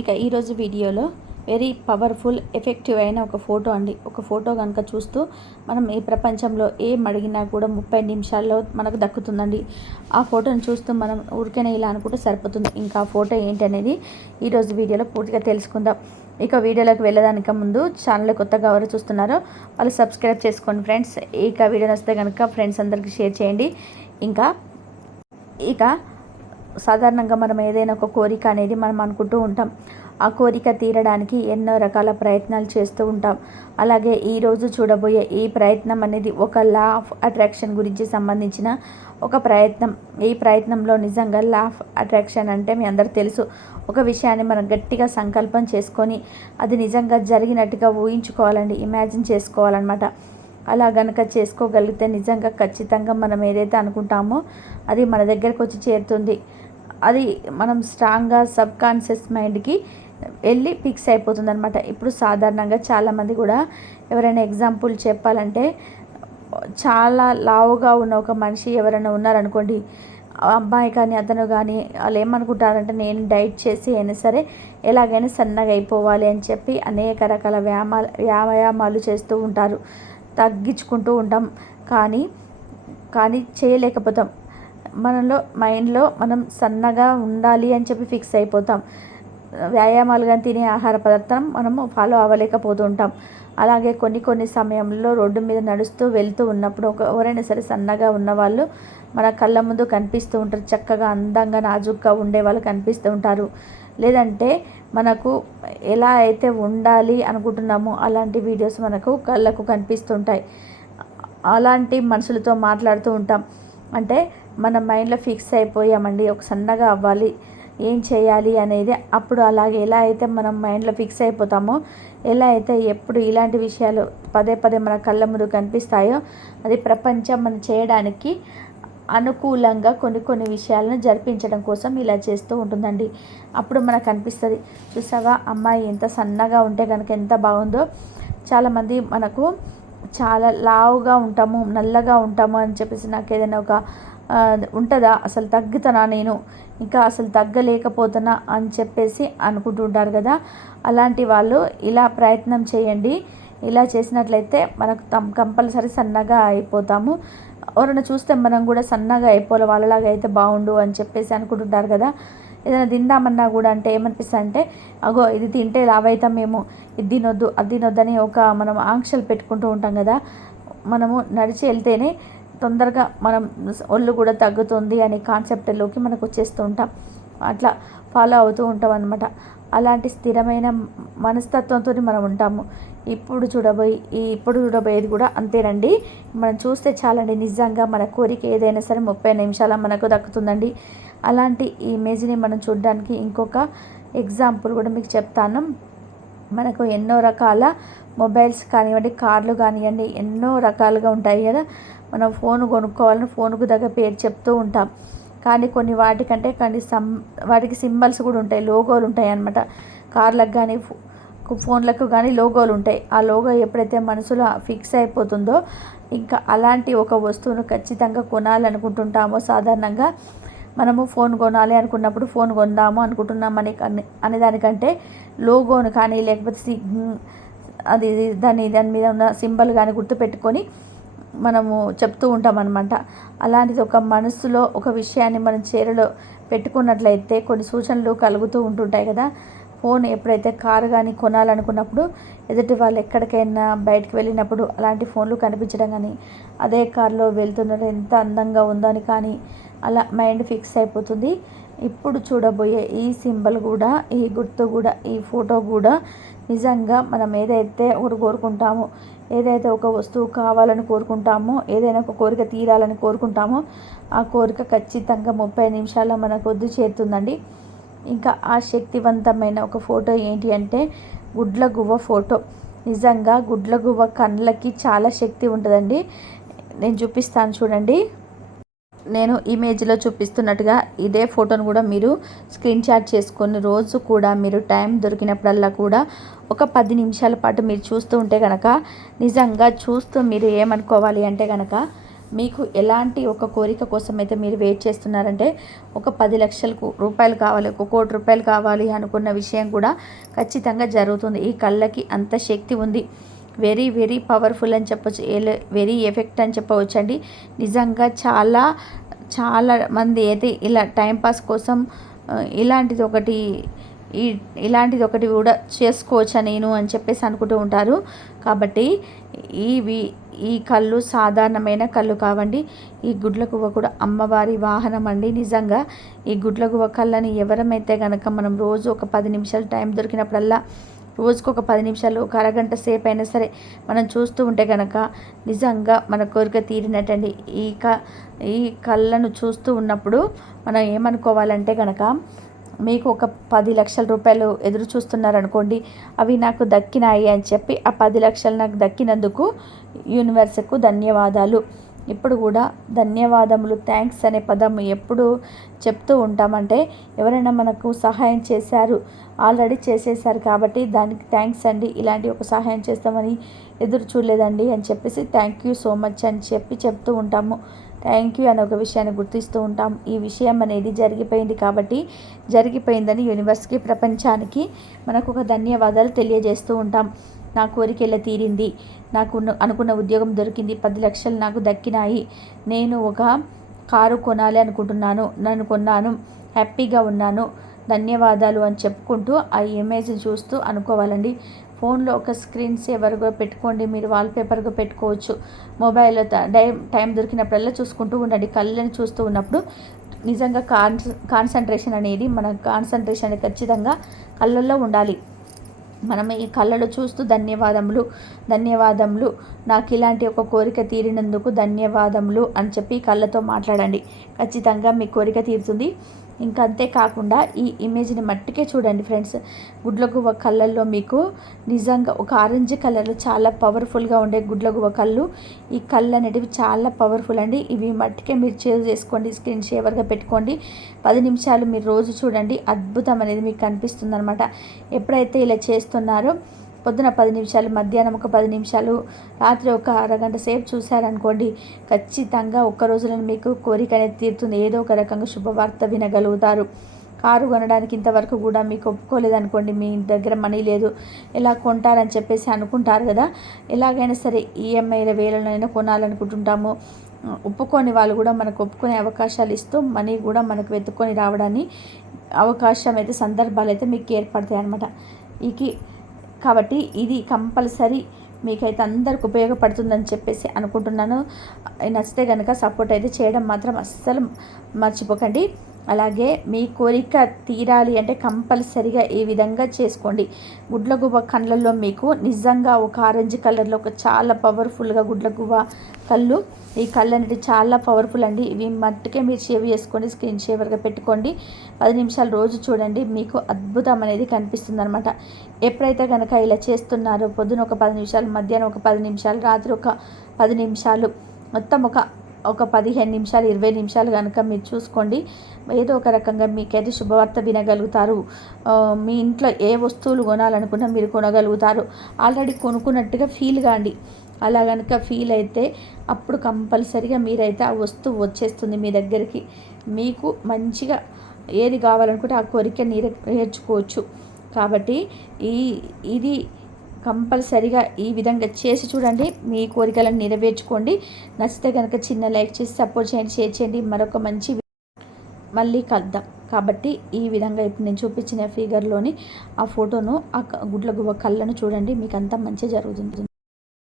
ఇక ఈరోజు వీడియోలో వెరీ పవర్ఫుల్ ఎఫెక్టివ్ అయిన ఒక ఫోటో అండి. ఒక ఫోటో కనుక చూస్తూ మనం ఈ ప్రపంచంలో ఏం అడిగినా కూడా ముప్పై నిమిషాల్లో మనకు దక్కుతుందండి. ఆ ఫోటోని చూస్తూ మనం ఊరికైనా ఇలా అనుకుంటే సరిపోతుంది. ఇంకా ఆ ఫోటో ఏంటి అనేది ఈరోజు వీడియోలో పూర్తిగా తెలుసుకుందాం. ఇక వీడియోలోకి వెళ్ళడానికి ముందు ఛానల్ కొత్తగా ఎవరు చూస్తున్నారో వాళ్ళు సబ్స్క్రైబ్ చేసుకోండి ఫ్రెండ్స్. ఇక వీడియో వస్తే కనుక ఫ్రెండ్స్ అందరికీ షేర్ చేయండి. ఇంకా ఇక సాధారణంగా మనం ఏదైనా ఒక కోరిక అనేది మనం అనుకుంటూ ఉంటాం. ఆ కోరిక తీరడానికి ఎన్నో రకాల ప్రయత్నాలు చేస్తూ ఉంటాం. అలాగే ఈరోజు చూడబోయే ఈ ప్రయత్నం అనేది ఒక లా ఆఫ్ అట్రాక్షన్ గురించి సంబంధించిన ఒక ప్రయత్నం. ఈ ప్రయత్నంలో నిజంగా లా ఆఫ్ అట్రాక్షన్ అంటే మీ అందరు తెలుసు. ఒక విషయాన్ని మనం గట్టిగా సంకల్పం చేసుకొని అది నిజంగా జరిగినట్టుగా ఊహించుకోవాలండి. ఇమాజిన్ చేసుకోవాలన్నమాట. అలా గనక చేసుకోగలిగితే నిజంగా ఖచ్చితంగా మనం ఏదైతే అనుకుంటామో అది మన దగ్గరకు వచ్చి చేరుతుంది. అది మనం స్ట్రాంగ్గా సబ్ కాన్షియస్ మైండ్కి వెళ్ళి ఫిక్స్ అయిపోతుంది అనమాట ఇప్పుడు సాధారణంగా చాలామంది కూడా ఎవరైనా ఎగ్జాంపుల్ చెప్పాలంటే చాలా లావుగా ఉన్న ఒక మనిషి ఎవరైనా ఉన్నారనుకోండి అబ్బాయి కానీ అతను కానీ వాళ్ళు ఏమనుకుంటారంటే నేను డైట్ చేసి అయినా సరే ఎలాగైనా సన్నగా అయిపోవాలి అని చెప్పి అనేక రకాల వ్యాయామాలు వ్యాయామాలు చేస్తూ ఉంటారు. తగ్గించుకుంటూ ఉంటాం. కానీ కానీ చేయలేకపోతాం. మనలో మైండ్లో మనం సన్నగా ఉండాలి అని చెప్పి ఫిక్స్ అయిపోతాం. వ్యాయామాలు కానీ తినే ఆహార పదార్థం మనము ఫాలో అవ్వలేకపోతూ ఉంటాం అలాగే కొన్ని కొన్ని సమయంలో రోడ్డు మీద నడుస్తూ వెళ్తూ ఉన్నప్పుడు ఒక ఎవరైనా సరే సన్నగా ఉన్నవాళ్ళు మన కళ్ళ ముందు కనిపిస్తూ ఉంటారు. చక్కగా అందంగా నాజుగ్గా ఉండే వాళ్ళు కనిపిస్తూ ఉంటారు. లేదంటే మనకు ఎలా అయితే ఉండాలి అనుకుంటున్నామో అలాంటి వీడియోస్ మనకు కళ్ళకు కనిపిస్తుంటాయి అలాంటి మనుషులతో మాట్లాడుతూ ఉంటాం. అంటే మన మైండ్లో ఫిక్స్ అయిపోయామండి. ఒక సన్నగా అవ్వాలి. ఏం చేయాలి అనేది అప్పుడు అలాగే ఎలా అయితే మనం మైండ్లో ఫిక్స్ అయిపోతామో ఎలా అయితే ఎప్పుడు ఇలాంటి విషయాలు పదే పదే మన కళ్ళ ముందు కనిపిస్తాయో అది ప్రపంచం మనం చేయడానికి అనుకూలంగా కొన్ని కొన్ని విషయాలను జరిపించడం కోసం ఇలా చేస్తూ ఉంటుందండి. అప్పుడు మనకు అనిపిస్తుంది చూసావా అమ్మాయి ఎంత సన్నగా ఉంటే కనుక ఎంత బాగుందో. చాలామంది మనకు చాలా లావుగా ఉంటాము నల్లగా ఉంటాము అని చెప్పేసి నాకు ఏదైనా ఒక ఉంటుందా? అసలు తగ్గుతానా నేను? ఇంకా అసలు తగ్గలేకపోతున్నా అని చెప్పేసి అనుకుంటుంటారు కదా. అలాంటి వాళ్ళు ఇలా ప్రయత్నం చేయండి. ఇలా చేసినట్లయితే మనకు కంపల్సరీ సన్నగా అయిపోతాము. ఎవరైనా చూస్తే మనం కూడా సన్నగా అయిపోలే వాళ్ళలాగా అయితే బాగుండు అని చెప్పేసి అనుకుంటుంటారు కదా. ఏదైనా తిందామన్నా కూడా అంటే ఏమనిపిస్తుంది అంటే అగో ఇది తింటే లావైతాం మేము. ఇది తినొద్దు అది తినొద్దని ఒక మనం ఆంక్షలు పెట్టుకుంటూ ఉంటాం కదా. మనము నడిచి వెళ్తేనే తొందరగా మనం ఒళ్ళు కూడా తగ్గుతుంది అనే కాన్సెప్ట్లోకి మనకు వచ్చేస్తూ ఉంటాం. అట్లా ఫాలో అవుతూ ఉంటాం అనమాట అలాంటి స్థిరమైన మనస్తత్వంతో మనం ఉంటాము. ఇప్పుడు చూడబోయి ఈ ఇప్పుడు చూడబోయేది కూడా అంతేనండి. మనం చూస్తే చాలండి నిజంగా మన కోరిక ఏదైనా సరే ముప్పై నిమిషాల మనకు దక్కుతుందండి. అలాంటి ఇమేజ్ని మనం చూడడానికి ఇంకొక ఎగ్జాంపుల్ కూడా మీకు చెప్తాను. మనకు ఎన్నో రకాల మొబైల్స్ కానివ్వండి కార్లు కానివ్వండి ఎన్నో రకాలుగా ఉంటాయి కదా. మనం ఫోన్ కొనుక్కోవాలని ఫోన్కు దగ్గర పేరు చెప్తూ ఉంటాం. కానీ కొన్ని వాటికంటే కానీ సమ్ వాటికి సింబల్స్ కూడా ఉంటాయి. లోగోలు ఉంటాయి అన్నమాట. కార్లకు కానీ ఫోన్లకు కానీ లోగోలు ఉంటాయి. ఆ లోగో ఎప్పుడైతే మనసులో ఫిక్స్ అయిపోతుందో ఇంకా అలాంటి ఒక వస్తువును ఖచ్చితంగా కొనాలనుకుంటుంటామో సాధారణంగా మనము ఫోన్ కొనాలి అనుకున్నప్పుడు ఫోన్ కొందాము అనుకుంటున్నాం అని అనే దానికంటే లోగోను కానీ లేకపోతే అది దాని దాని మీద ఉన్న సింబల్ కానీ గుర్తుపెట్టుకొని మనము చెప్తూ ఉంటాం అనమాట అలాంటిది ఒక మనసులో ఒక విషయాన్ని మనం చీరలో పెట్టుకున్నట్లయితే కొన్ని సూచనలు కలుగుతూ ఉంటుంటాయి కదా. ఫోన్ ఎప్పుడైతే కారు కానీ కొనాలనుకున్నప్పుడు ఎదుటి వాళ్ళు ఎక్కడికైనా బయటకు వెళ్ళినప్పుడు అలాంటి ఫోన్లు కనిపించడం కానీ అదే కారులో వెళ్తున్నట్టు ఎంత అందంగా ఉందో అని కానీ అలా మైండ్ ఫిక్స్ అయిపోతుంది. ఇప్పుడు చూడబోయే ఈ సింబల్ కూడా ఈ గుర్తు కూడా ఈ ఫోటో కూడా నిజంగా మనం ఏదైతే ఒకటి కోరుకుంటామో ఏదైతే ఒక వస్తువు కావాలని కోరుకుంటామో ఏదైనా ఒక కోరిక తీరాలని కోరుకుంటామో ఆ కోరిక ఖచ్చితంగా ముప్పై నిమిషాల్లో మనకు వద్దు చేరుతుందండి. ఇంకా ఆ శక్తివంతమైన ఒక ఫోటో ఏంటి అంటే గుడ్ల గువ్వ ఫోటో. నిజంగా గుడ్ల గువ్వ కళ్ళకి చాలా శక్తి ఉంటుందండి. నేను చూపిస్తాను చూడండి. నేను ఇమేజ్లో చూపిస్తున్నట్టుగా ఇదే ఫోటోను కూడా మీరు స్క్రీన్ షాట్ చేసుకొని రోజు కూడా మీరు టైం దొరికినప్పుడల్లా కూడా ఒక పది నిమిషాల పాటు మీరు చూస్తూ ఉంటే కనుక నిజంగా చూస్తూ మీరు ఏమనుకోవాలి అంటే కనుక మీకు ఎలాంటి ఒక కోరిక కోసం అయితే మీరు వెయిట్ చేస్తున్నారంటే ఒక పది లక్షలకు రూపాయలు కావాలి ఒక కోటి రూపాయలు కావాలి అనుకున్న విషయం కూడా ఖచ్చితంగా జరుగుతుంది. ఈ కళ్ళకి అంత శక్తి ఉంది. వెరీ వెరీ పవర్ఫుల్ అని చెప్పొచ్చు వెరీ ఎఫెక్ట్ అని చెప్పవచ్చు అండి నిజంగా చాలా చాలా మంది అయితే ఇలా టైంపాస్ కోసం ఇలాంటిది ఒకటి ఈ ఇలాంటిది ఒకటి కూడా చేసుకోవచ్చా నేను అని చెప్పేసి అనుకుంటూ ఉంటారు. కాబట్టి ఇవి ఈ కళ్ళు సాధారణమైన కళ్ళు కావండి. ఈ గుడ్ల గువ్వ కూడా అమ్మవారి వాహనం అండి నిజంగా. ఈ గుడ్ల గువ్వ కళ్ళని ఎవరమైతే కనుక మనం రోజు ఒక పది నిమిషాలు టైం దొరికినప్పుడల్లా రోజుకు ఒక పది నిమిషాలు ఒక అరగంట సేపు అయినా సరే మనం చూస్తూ ఉంటే కనుక నిజంగా మన కోరిక తీరినట్టండి. ఈ క ఈ కళ్ళను చూస్తూ ఉన్నప్పుడు మనం ఏమనుకోవాలంటే కనుక మీకు ఒక పది లక్షల రూపాయలు ఎదురు చూస్తున్నారనుకోండి అవి నాకు దక్కినాయి అని చెప్పి ఆ పది లక్షలు నాకు దక్కినందుకు యూనివర్స్కు ధన్యవాదాలు. ఇప్పుడు కూడా ధన్యవాదములు థ్యాంక్స్ అనే పదం ఎప్పుడు చెప్తూ ఉంటామంటే ఎవరైనా మనకు సహాయం చేశారు ఆల్రెడీ చేసేసారు కాబట్టి దానికి థ్యాంక్స్ అండి. ఇలాంటి ఒక సహాయం చేస్తామని ఎదురు చూడలేదండి అని చెప్పేసి థ్యాంక్ యూ సో మచ్ అని చెప్పి చెప్తూ ఉంటాము. థ్యాంక్ యూ అనే ఒక విషయాన్ని గుర్తిస్తూ ఉంటాం. ఈ విషయం అనేది జరిగిపోయింది కాబట్టి జరిగిపోయిందని యూనివర్స్కి ప్రపంచానికి మనకు ఒక ధన్యవాదాలు తెలియజేస్తూ ఉంటాం. నా కోరికెళ్ళ తీరింది. నాకు అనుకున్న ఉద్యోగం దొరికింది. పది లక్షలు నాకు దక్కినాయి. నేను ఒక కారు కొనాలి అనుకుంటున్నాను. నన్ను కొన్నాను. హ్యాపీగా ఉన్నాను. ధన్యవాదాలు అని చెప్పుకుంటూ ఆ ఇమేజ్ చూస్తూ అనుకోవాలండి. ఫోన్లో ఒక స్క్రీన్ సేవర్గా పెట్టుకోండి. మీరు వాల్పేపర్గా పెట్టుకోవచ్చు. మొబైల్లో టైం టైం దొరికినప్పుడల్లా చూసుకుంటూ ఉండండి. కళ్ళని చూస్తూ ఉన్నప్పుడు నిజంగా కాన్స్ కాన్సన్ట్రేషన్ అనేది మన కాన్సన్ట్రేషన్ అనేది ఖచ్చితంగా కళ్ళల్లో ఉండాలి. మనం ఈ కళ్ళలో చూస్తూ ధన్యవాదములు ధన్యవాదములు. నాకు ఇలాంటి ఒక కోరిక తీరినందుకు ధన్యవాదములు అని చెప్పి కళ్ళతో మాట్లాడండి. ఖచ్చితంగా మీ కోరిక తీరుతుంది. ఇంకా అంతేకాకుండా ఈ ఇమేజ్ని మట్టికే చూడండి ఫ్రెండ్స్. గుడ్లగువ్వ కళ్ళల్లో మీకు నిజంగా ఒక ఆరెంజ్ కలర్లో చాలా పవర్ఫుల్గా ఉండే గుడ్లగువ్వ కళ్ళు. ఈ కళ్ళు అనేటివి చాలా పవర్ఫుల్ అండి. ఇవి మట్టికే మీరు సేవ్ చేసుకోండి స్క్రీన్ షేవర్గా పెట్టుకోండి. పది నిమిషాలు మీరు రోజు చూడండి అద్భుతం అనేది మీకు కనిపిస్తుంది అనమాట ఎప్పుడైతే ఇలా చేస్తున్నారో పొద్దున పది నిమిషాలు మధ్యాహ్నం ఒక పది నిమిషాలు రాత్రి ఒక అరగంట సేపు చూశారనుకోండి ఖచ్చితంగా ఒక్క రోజులో మీకు కోరిక అనేది తీరుతుంది. ఏదో ఒక రకంగా శుభవార్త వినగలుగుతారు. కారు కొనడానికి ఇంతవరకు కూడా మీకు ఒప్పుకోలేదనుకోండి మీ దగ్గర మనీ లేదు ఎలా కొంటారని చెప్పేసి అనుకుంటారు కదా. ఎలాగైనా సరే ఈఎంఐల వేలనైనా కొనాలనుకుంటుంటాము. ఒప్పుకొని వాళ్ళు కూడా మనకు ఒప్పుకునే అవకాశాలు ఇస్తూ మనీ కూడా మనకు వెతుక్కొని రావడానికి అవకాశం అయితే సందర్భాలు అయితే మీకు ఏర్పడతాయి అనమాట ఇక కాబట్టి ఇది కంపల్సరీ మీకైతే అందరికి ఉపయోగపడుతుందని చెప్పేసి అనుకుంటున్నాను. నచ్చితే కనుక సపోర్ట్ అయితే చేయడం మాత్రం అస్సలు మర్చిపోకండి. అలాగే మీ కోరిక తీరాలి అంటే కంపల్సరిగా ఈ విధంగా చేసుకోండి. గుడ్లగువ్వ కళ్ళల్లో మీకు నిజంగా ఒక ఆరెంజ్ కలర్లో ఒక చాలా పవర్ఫుల్గా గుడ్లగువ్వ కళ్ళు. ఈ కళ్ళు అనేది చాలా పవర్ఫుల్ అండి. ఇవి మట్టుకే మీరు షేవ్ చేసుకోండి స్క్రీన్ షేవర్గా పెట్టుకోండి. పది నిమిషాలు రోజు చూడండి మీకు అద్భుతం అనేది కనిపిస్తుంది అనమాట ఎప్పుడైతే కనుక ఇలా చేస్తున్నారో పొద్దున ఒక పది నిమిషాలు మధ్యాహ్నం ఒక పది నిమిషాలు రాత్రి ఒక పది నిమిషాలు మొత్తం ఒక ఒక పదిహేను నిమిషాలు ఇరవై నిమిషాలు కనుక మీరు చూసుకోండి. ఏదో ఒక రకంగా మీకైతే శుభవార్త వినగలుగుతారు. మీ ఇంట్లో ఏ వస్తువులు కొనాలనుకున్నా మీరు కొనగలుగుతారు. ఆల్రెడీ కొనుక్కున్నట్టుగా ఫీల్ కాండి అలా కనుక ఫీల్ అయితే అప్పుడు కంపల్సరిగా మీరైతే ఆ వస్తువు వచ్చేస్తుంది మీ దగ్గరికి. మీకు మంచిగా ఏది కావాలనుకుంటే ఆ కోరిక నేర్చుకోవచ్చు కాబట్టి ఈ ఇది కంపల్సరిగా ఈ విధంగా చేసి చూడండి. మీ కోరికలను నెరవేర్చుకోండి. నచ్చితే కనుక చిన్న లైక్ చేసి సపోర్ట్ చేయండి షేర్ చేయండి. మరొక మంచి మళ్ళీ కలుద్దాం. కాబట్టి ఈ విధంగా ఇప్పుడు నేను చూపించిన ఫిగర్లోని ఆ ఫోటోను ఆ గుడ్ల గువ్వ కళ్ళను చూడండి. మీకు అంతా మంచి జరుగుతుంది.